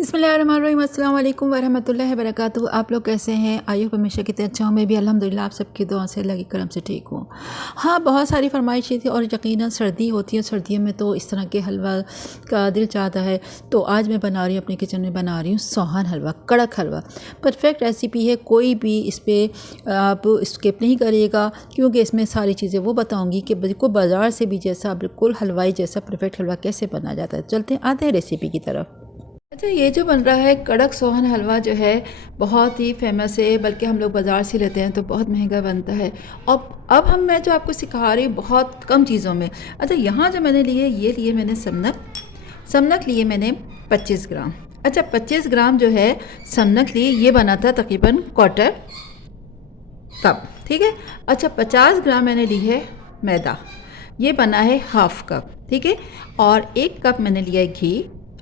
बिस्मिल्लाहिर्रहमानिर्रहीम, अस्सलाम वालेकुम वरहमतुल्लाहि वबरकातुहू। आप लोग कैसे हैं? आई होप हमेशा कितने अच्छा हूँ। मैं भी अल्हम्दुलिल्लाह आप सबकी दुआ से, अल्लाह के करम से ठीक हूँ। हाँ, बहुत सारी फरमाइशें थी और यकीनन सर्दी होती है, सर्दियों में तो इस तरह के हलवा का दिल चाहता है। तो आज मैं बना रही हूँ, अपने किचन में बना रही हूँ सोहन हलवा, कड़क हलवा। परफेक्ट रेसिपी है, कोई भी इस पर आप स्किप नहीं करिएगा क्योंकि इसमें सारी चीज़ें वो बताऊँगी कि बिल्कुल बाज़ार से भी जैसा बिल्कुल हलवाई जैसा परफेक्ट हलवा कैसे बना जाता है। चलते हैं, आते हैं रेसिपी की तरफ। अच्छा, ये जो बन रहा है कड़क सोहन हलवा जो है बहुत ही फेमस है, बल्कि हम लोग बाज़ार से लेते हैं तो बहुत महंगा बनता है। और अब मैं जो आपको सिखा रही हूँ बहुत कम चीज़ों में। अच्छा, यहाँ जो मैंने लिए, ये लिए मैंने समनक लिए मैंने 25 ग्राम। अच्छा, 25 ग्राम जो है समनक लिए, ये बना था तकरीबन क्वार्टर कप, ठीक है। अच्छा, 50 ग्राम मैंने ली है मैदा, ये बना है हाफ कप, ठीक है। और 1 कप मैंने लिया है घी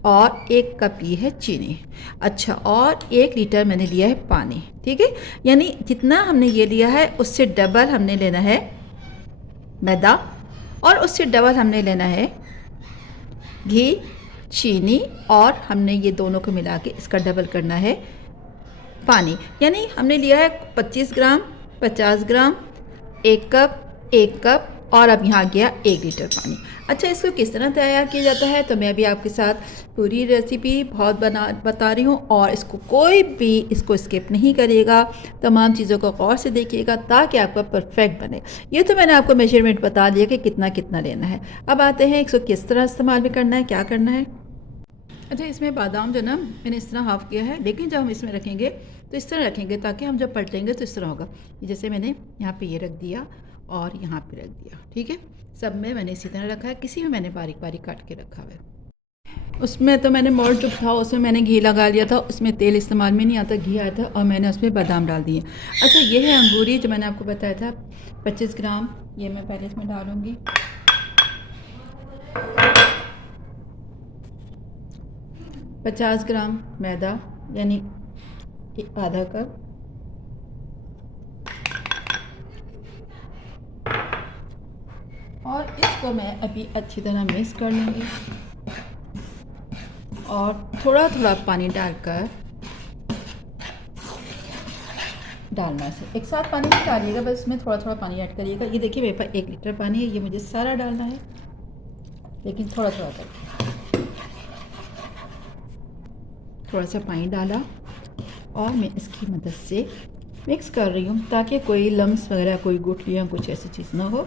और 1 कप ली है चीनी। अच्छा, और 1 लीटर मैंने लिया है पानी, ठीक है। यानी जितना हमने ये लिया है उससे डबल हमने लेना है मैदा और उससे डबल हमने लेना है घी, चीनी, और हमने ये दोनों को मिला के इसका डबल करना है पानी। यानी हमने लिया है 25 ग्राम, 50 ग्राम, 1 कप और अब यहाँ गया 1 लीटर पानी। अच्छा, इसको किस तरह तैयार किया जाता है तो मैं भी आपके साथ पूरी रेसिपी बहुत बता रही हूँ, और इसको कोई भी इसको स्किप नहीं करिएगा, तमाम चीज़ों को गौर से देखिएगा ताकि आपका परफेक्ट बने। ये तो मैंने आपको मेजरमेंट बता दिया कि कितना कितना लेना है। अब आते हैं इसको किस तरह इस्तेमाल भी करना है, क्या करना है। अच्छा, इसमें बादाम जो ना मैंने इस तरह हाफ़ किया है, लेकिन जब हम इसमें रखेंगे तो इस तरह रखेंगे ताकि हम जब पलटेंगे तो इस तरह होगा। जैसे मैंने यहाँ पे ये रख दिया और यहाँ पे रख दिया, ठीक है। सब में मैंने इसी तरह रखा है, किसी में मैंने बारीक बारीक काट के रखा हुआ है। उसमें तो मैंने मोल्ड जो था उसमें मैंने घी लगा लिया था, उसमें तेल इस्तेमाल में नहीं आता, घी आया था, और मैंने उसमें बादाम डाल दिए। अच्छा, ये है अंगूरी जो मैंने आपको बताया था 25 ग्राम, ये मैं पहले इसमें डालूँगी। 50 ग्राम मैदा यानी आधा कप, और इसको मैं अभी अच्छी तरह मिक्स कर लूँगी और थोड़ा थोड़ा पानी डालकर डालना से एक साथ पानी नहीं डालिएगा, बस इसमें थोड़ा थोड़ा पानी ऐड करिएगा। ये देखिए मेरे पास 1 लीटर पानी है, ये मुझे सारा डालना है, लेकिन थोड़ा थोड़ा करके थोड़ा सा पानी डाला और मैं इसकी मदद से मिक्स कर रही हूँ ताकि कोई लम्स वगैरह, कोई गुठलियाँ, कुछ ऐसी चीज़ ना हो।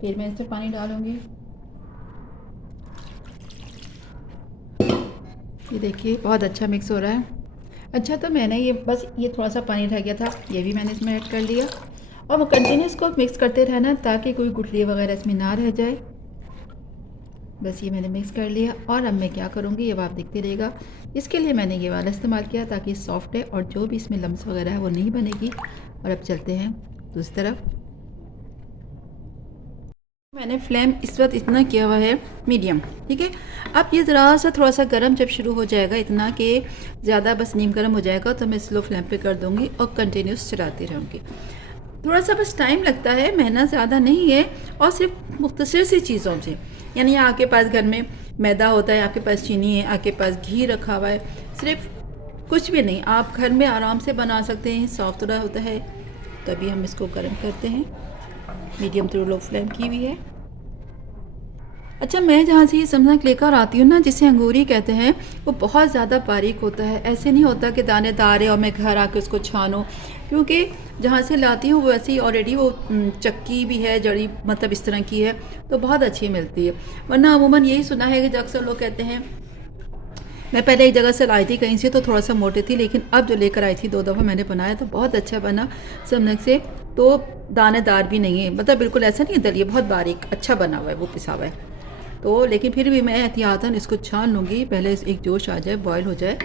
फिर मैं इसमें पानी डालूँगी। ये देखिए बहुत अच्छा मिक्स हो रहा है। अच्छा, तो मैंने ये बस ये थोड़ा सा पानी रह गया था, ये भी मैंने इसमें ऐड कर लिया, और वो कंटिन्यूस को मिक्स करते रहना ताकि कोई गुठली वगैरह इसमें ना रह जाए। बस ये मैंने मिक्स कर लिया, और अब मैं क्या करूँगी ये आप देखते रहेगा। इसके लिए मैंने ये वाला इस्तेमाल किया ताकि सॉफ्ट है और जो भी इसमें लम्स वगैरह है वो नहीं बनेगी। और अब चलते हैं दूसरी तरफ। मैंने फ्लेम इस वक्त इतना किया हुआ है मीडियम, ठीक है। अब ये ज़रा सा थोड़ा सा गर्म जब शुरू हो जाएगा, इतना कि ज़्यादा बस नीम गर्म हो जाएगा, तो मैं स्लो फ्लेम पे कर दूँगी और कंटिन्यूस चलाती रहूँगी। थोड़ा सा बस टाइम लगता है, मेहनत ज़्यादा नहीं है, और सिर्फ मुख्तसर सी चीज़ों से। यानी आपके पास घर में मैदा होता है, आपके पास चीनी है, आपके पास घी रखा हुआ है, सिर्फ कुछ भी नहीं, आप घर में आराम से बना सकते हैं, सॉफ्ट थोड़ा होता है। तो अभी हम इसको गर्म करते हैं, मीडियम टू लो फ्लेम की हुई है। अच्छा, मैं जहाँ से ये समनक लेकर आती हूँ ना, जिसे अंगूरी कहते हैं, वो बहुत ज़्यादा बारीक होता है। ऐसे नहीं होता कि दानेदार है और मैं घर आके उसको छानूँ, क्योंकि जहाँ से लाती हूँ वो ऐसी ऑलरेडी वो चक्की भी है, जड़ी मतलब इस तरह की है, तो बहुत अच्छी मिलती है। वरना अमूमन यही सुना है कि अक्सर लोग कहते हैं, मैं पहले एक जगह से लाई थी कहीं से, तो थोड़ा सा मोटी थी, लेकिन अब जो लेकर आई थी 2 दफ़ा मैंने बनाया तो बहुत अच्छा बना समनक से। तो दानेदार भी नहीं है, मतलब बिल्कुल ऐसा नहीं है दलिया, बहुत बारीक अच्छा बना हुआ है, वो पिसा हुआ है। तो लेकिन फिर भी मैं एहतियातन इसको छान लूँगी, पहले एक जोश आ जाए, बॉयल हो जाए,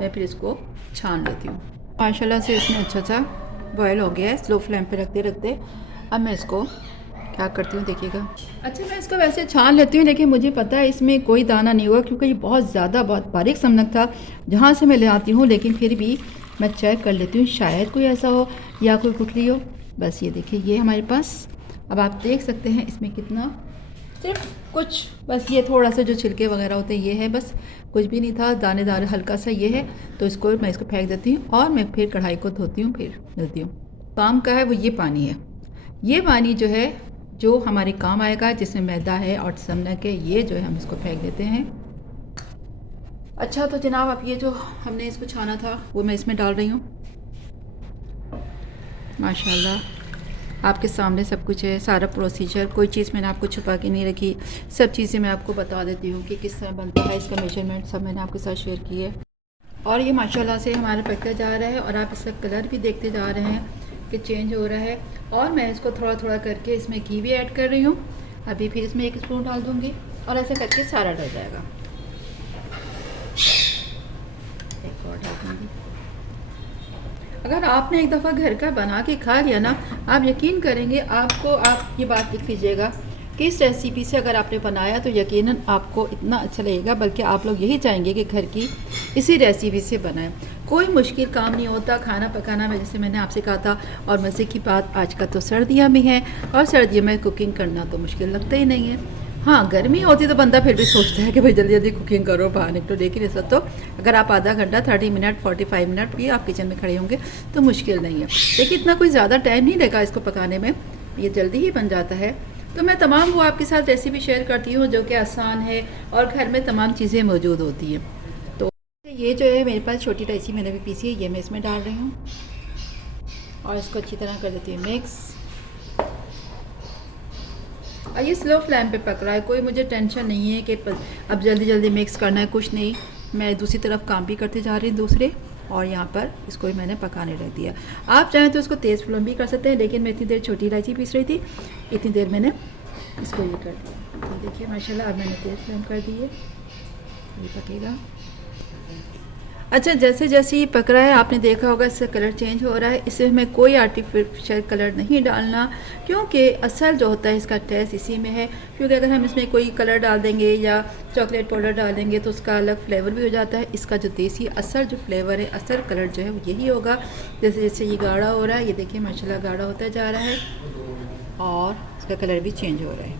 मैं फिर इसको छान लेती हूँ। माशाल्लाह से इसमें अच्छा सा बॉयल हो गया है, स्लो फ्लेम पे रखते रखते। अब मैं इसको क्या करती हूँ देखिएगा। अच्छा, मैं इसको वैसे छान लेती हूँ, लेकिन मुझे पता है इसमें कोई दाना नहीं होगा क्योंकि ये बहुत बारीक समनक था जहाँ से मैं ले आती हूँ, लेकिन फिर भी मैं चेक कर लेती हूँ शायद कोई ऐसा हो या कोई गुठली हो। बस ये देखिए, ये हमारे पास, अब आप देख सकते हैं इसमें कितना सिर्फ कुछ बस ये थोड़ा सा जो छिलके वगैरह होते हैं ये है, बस कुछ भी नहीं था, दानेदार हल्का सा ये है। तो मैं इसको फेंक देती हूँ और मैं फिर कढ़ाई को धोती हूँ, फिर मिलती हूँ। काम का है वो ये पानी है, ये पानी जो है जो हमारे काम आएगा, जिसमें मैदा है और नमक है, ये जो है हम इसको फेंक देते हैं। अच्छा तो जनाब अब ये जो हमने इसको छाना था वो मैं इसमें डाल रही हूँ। माशाल्लाह आपके सामने सब कुछ है, सारा प्रोसीजर, कोई चीज़ मैंने आपको छुपा के नहीं रखी, सब चीज़ें मैं आपको बता देती हूँ कि किस तरह बनता है, इसका मेजरमेंट सब मैंने आपके साथ शेयर की है। और ये माशाल्लाह से हमारा पकता जा रहा है और आप इसका कलर भी देखते जा रहे हैं कि चेंज हो रहा है। और मैं इसको थोड़ा थोड़ा करके इसमें घी भी ऐड कर रही हूँ। अभी फिर इसमें 1 स्पून डाल दूँगी और ऐसे करके सारा डल जाएगा। एक और डाल दूँगी। अगर आपने एक दफ़ा घर का बना के खा लिया ना, आप यकीन करेंगे, आप ये बात लिख लीजिएगा कि इस रेसिपी से अगर आपने बनाया तो यकीनन आपको इतना अच्छा लगेगा, बल्कि आप लोग यही चाहेंगे कि घर की इसी रेसिपी से बनाएं। कोई मुश्किल काम नहीं होता खाना पकाना में, जैसे मैंने आपसे कहा था। और मज़े की बात, आज का तो सर्दियाँ भी हैं और सर्दियों में कुकिंग करना तो मुश्किल लगता ही नहीं है। हाँ, गर्मी होती तो बंदा फिर भी सोचता है कि भाई जल्दी जल्दी कुकिंग करो, बाहर निकलो, लेकिन इस वक्त तो अगर आप आधा घंटा 30 मिनट 45 मिनट भी आप किचन में खड़े होंगे तो मुश्किल नहीं है। देखिए इतना कोई ज़्यादा टाइम नहीं लगा इसको पकाने में, ये जल्दी ही बन जाता है। तो मैं तमाम वो आपके साथ रेसिपी शेयर करती हूँ जो कि आसान है और घर में तमाम चीज़ें मौजूद होती हैं। तो ये जो है मेरे पास छोटी इलायची मैंने भी पीसी है, ये मैं इसमें डाल रही हूँ और इसको अच्छी तरह कर देती हूँ मिक्स। और ये स्लो फ्लेम पे पक रहा है, कोई मुझे टेंशन नहीं है कि अब जल्दी जल्दी मिक्स करना है, कुछ नहीं। मैं दूसरी तरफ काम भी करते जा रही हूँ दूसरे, और यहाँ पर इसको भी मैंने पकाने रख दिया। आप चाहें तो इसको तेज़ फ्लेम भी कर सकते हैं, लेकिन मैं इतनी देर छोटी इलायची पीस रही थी, इतनी देर मैंने इसको ये कर दिया। तो देखिए माशाल्लाह अब मैंने तेज़ फ्लेम कर दी है, ये पकेगा। अच्छा, जैसे जैसे ये पक रहा है आपने देखा होगा इसका कलर चेंज हो रहा है। इसे हमें कोई आर्टिफिशियल कलर नहीं डालना, क्योंकि असल जो होता है इसका टेस्ट इसी में है। क्योंकि अगर हम इसमें कोई कलर डाल देंगे या चॉकलेट पाउडर डाल देंगे तो उसका अलग फ्लेवर भी हो जाता है। इसका जो देसी असल जो फ्लेवर है, असल कलर जो है वो यही होगा। जैसे जैसे ये गाढ़ा हो रहा है, ये देखिए माशाल्लाह गाढ़ा होता जा रहा है और इसका कलर भी चेंज हो रहा है।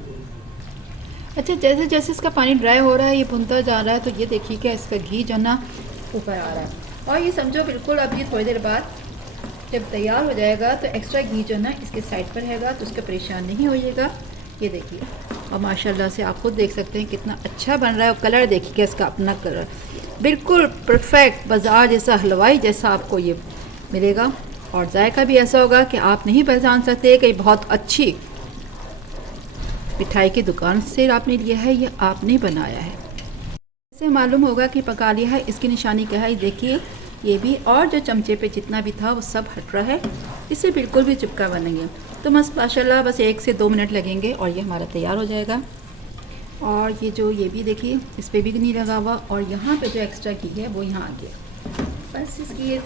अच्छा, जैसे जैसे इसका पानी ड्राई हो रहा है, ये भुनता जा रहा है, तो ये देखिए कि इसका घी जो ना ऊपर आ रहा है। और ये समझो बिल्कुल अब ये थोड़ी देर बाद जब तैयार हो जाएगा तो एक्स्ट्रा घी जो ना इसके साइड पर रहेगा, तो उसका परेशान नहीं होइएगा। ये देखिए, और माशाल्लाह से आप खुद देख सकते हैं कितना अच्छा बन रहा है। और कलर देखिए इसका अपना कलर बिल्कुल परफेक्ट, बाज़ार जैसा, हलवाई जैसा आपको ये मिलेगा। और जायका भी ऐसा होगा कि आप नहीं पहचान सकते कि बहुत अच्छी मिठाई की दुकान से आपने लिया है या आपने बनाया है। इससे मालूम होगा कि पका लिया है। इसकी निशानी क्या है, देखिए ये भी, और जो चमचे पे जितना भी था वो सब हट रहा है, इससे बिल्कुल भी चिपका बनेंगे। तो बस माशाल्लाह बस 1 से 2 मिनट लगेंगे और ये हमारा तैयार हो जाएगा। और ये भी देखिए इस पर भी नहीं लगा हुआ, और यहाँ पे जो एक्स्ट्रा घी है वो यहाँ आ गया। बस इसकी ये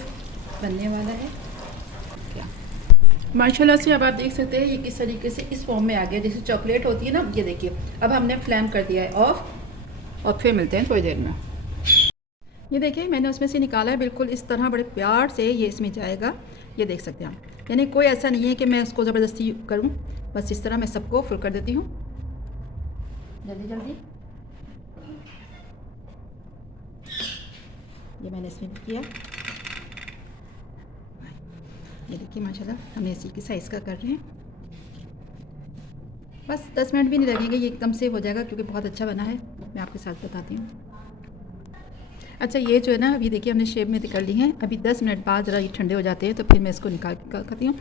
बनने वाला है क्या माशाल्लाह से। अब आप देख सकते हैं ये किस तरीके से इस फॉर्म में आ गया, जैसे चॉकलेट होती है ना। ये देखिए अब हमने फ्लेम कर दिया है ऑफ, और फिर मिलते हैं थोड़ी देर में। ये देखिए मैंने उसमें से निकाला है, बिल्कुल इस तरह बड़े प्यार से ये इसमें जाएगा। ये देख सकते हैं आप, यानी कोई ऐसा नहीं है कि मैं उसको ज़बरदस्ती करूं, बस इस तरह मैं सबको फुल कर देती हूँ जल्दी जल्दी। ये मैंने इसमें किया। ये देखिए माशाल्लाह हमने इसी की साइज़ का कर रहे हैं। बस 10 मिनट भी नहीं लगेंगे, ये एकदम से हो जाएगा क्योंकि बहुत अच्छा बना है। मैं आपके साथ बताती हूँ। अच्छा, ये जो है ना अभी देखिए हमने शेप में कर ली हैं। अभी 10 मिनट बाद ज़रा ये ठंडे हो जाते हैं तो फिर मैं इसको निकाल करती हूँ।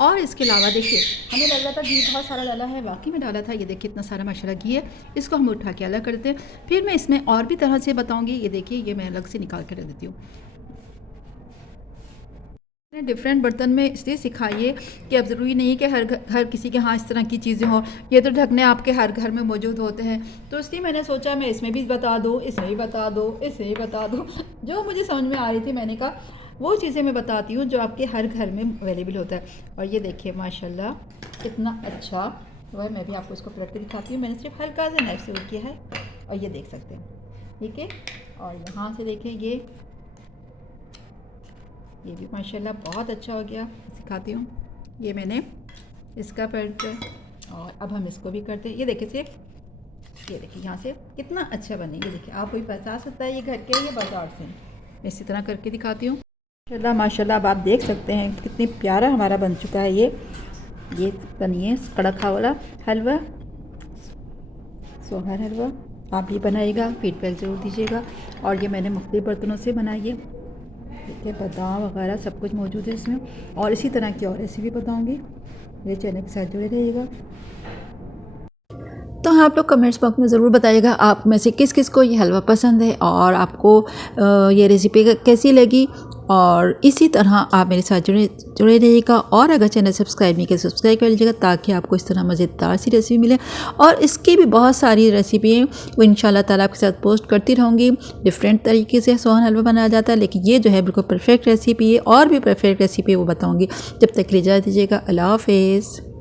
और इसके अलावा देखिए हमें लग रहा था घी बहुत सारा डाला है, वाकई में डाला था। ये देखिए इतना सारा माशाल्लाह घी है। इसको हम उठा के अलग कर देते हैं, फिर मैं इसमें और भी तरह से बताऊँगी। ये देखिए ये मैं अलग से निकाल के रख देती हूँ। डिफरेंट बर्तन में इसलिए सिखाइए कि अब ज़रूरी नहीं है कि हर किसी के यहाँ इस तरह की चीज़ें हों। ये तो ढकने आपके हर घर में मौजूद होते हैं, तो इसलिए मैंने सोचा मैं इसमें भी बता दूँ, इसमें भी बता दूँ, इसमें भी बता दूँ। जो मुझे समझ में आ रही थी मैंने कहा वो चीज़ें मैं बताती हूँ जो आपके हर घर में अवेलेबल होता है। और ये देखिए माशाल्लाह इतना अच्छा वह, मैं भी आपको इसको पलट के दिखाती हूँ। मैंने सिर्फ हल्का सा नाइफ से वो किया है और ये देख सकते हैं, ठीक है। और यहाँ से देखें ये भी माशाल्लाह बहुत अच्छा हो गया। सिखाती हूँ, ये मैंने इसका पलट, और अब हम इसको भी करते हैं। ये देखिए सिर्फ ये देखिए यहाँ से कितना अच्छा बने, ये देखिए आप कोई बता सकता है ये घर के या बाज़ार से। मैं इसी तरह करके दिखाती हूँ। माशाल्लाह माशाल्लाह, अब आप देख सकते हैं कितनी प्यारा हमारा बन चुका है ये बनिए कड़क वाला हलवा, सोहर हलवा। आप भी बनाइएगा, फीडबैक ज़रूर दीजिएगा। और ये मैंने मुख्तलिफ बर्तनों से बनाई है, ठीक है, बादाम वगैरह सब कुछ मौजूद है इसमें। और इसी तरह की और रेसिपी बताऊँगी, मेरे चैनल के साथ जुड़े रहिएगा। तो हाँ, आप लोग कमेंट्स बॉक्स में ज़रूर बताइएगा आप में से किस किस को ये हलवा पसंद है और आपको ये रेसिपी कैसी लगी। और इसी तरह आप मेरे साथ जुड़े रहिएगा। और अगर चैनल सब्सक्राइब नहीं किया सब्सक्राइब कर लीजिएगा, ताकि आपको इस तरह मज़ेदार सी रेसिपी मिले। और इसकी भी बहुत सारी रेसिपी हैं, वो इंशाल्लाह ताला आपके साथ पोस्ट करती रहूँगी। डिफरेंट तरीके से सोहन हलवा बनाया जाता है, लेकिन ये जो है बिल्कुल परफेक्ट रेसिपी है। और भी परफेक्ट रेसिपी वो बताऊँगी। जब तक के लिए इजाज़त दीजिएगा, अल्लाह हाफ़िज़।